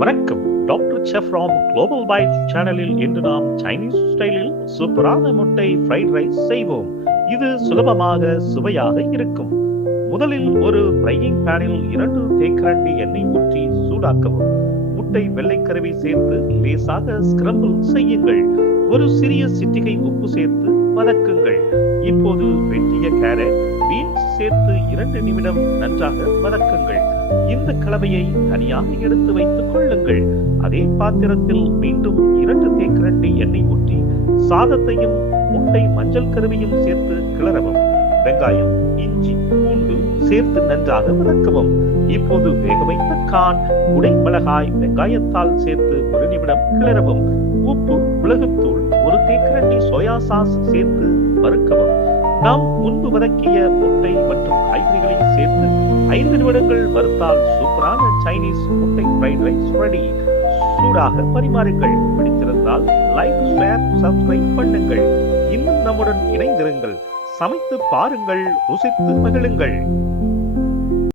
வணக்கம். Doctor chef from global bites சேனலில் இன்று நாம் சைனீஸ் ஸ்டைலில் சூப்பரான முட்டை ஃப்ரைட் ரைஸ் செய்வோம். இது சுலபமாக சுவையாக இருக்கும். முதலில் ஒரு ஃப்ரையிங் பேனில் 2 தேக்கரண்டி எண்ணெய் ஊற்றி சூடாக்கவும். முட்டை வெள்ளைக்கருவை சேர்த்து லேசாக ஸ்கிரம்பிள் செய்யுங்கள். ஒரு சிறிய சிட்டிகை உப்பு சேர்த்து வதக்குங்கள். இப்போது வெட்டிய கேரட், பீன்ஸ் சேர்த்து 2 நிமிடம் நன்றாக வதக்குங்கள். இந்த கலவையை தனியாக எடுத்து வைத்துக் கொள்ளுங்கள். அதே பாத்திரத்தில் மீண்டும் 2 தேக்கரண்டி எண்ணெய் ஊற்றி சாதத்தையும் முட்டை மஞ்சள் கருவையும் சேர்த்து கிளறவும். வெங்காயம், இஞ்சி, பூண்டு சேர்த்து நன்றாக வதக்கவும். இப்போது வேக வைத்த கான், குடை மிளகாய், வெங்காயத்தால் சேர்த்து 1 நிமிடம் கிளறவும். உப்பு, மிளகுத்தூள், 1 தேக்கரண்டி சோயா சாஸ் சேர்த்து வறுக்கவும். நாம் முன்பு வதக்கிய முட்டை மற்றும் காய்கறிகளை சேர்த்து 5 நிமிடங்கள் வறுத்தால் சூப்பரான சைனீஸ் முட்டை ஃப்ரைட் ரைஸ் ரெடி. சூடாக பரிமாறுங்கள். பிடித்திருந்தால் லைக், ஷேர், சப்ஸ்கிரைப் பண்ணுங்கள். இன்னும் நம்முடன் இணைந்திருங்கள். சமைத்து பாருங்கள், ருசித்து மகிழுங்கள்.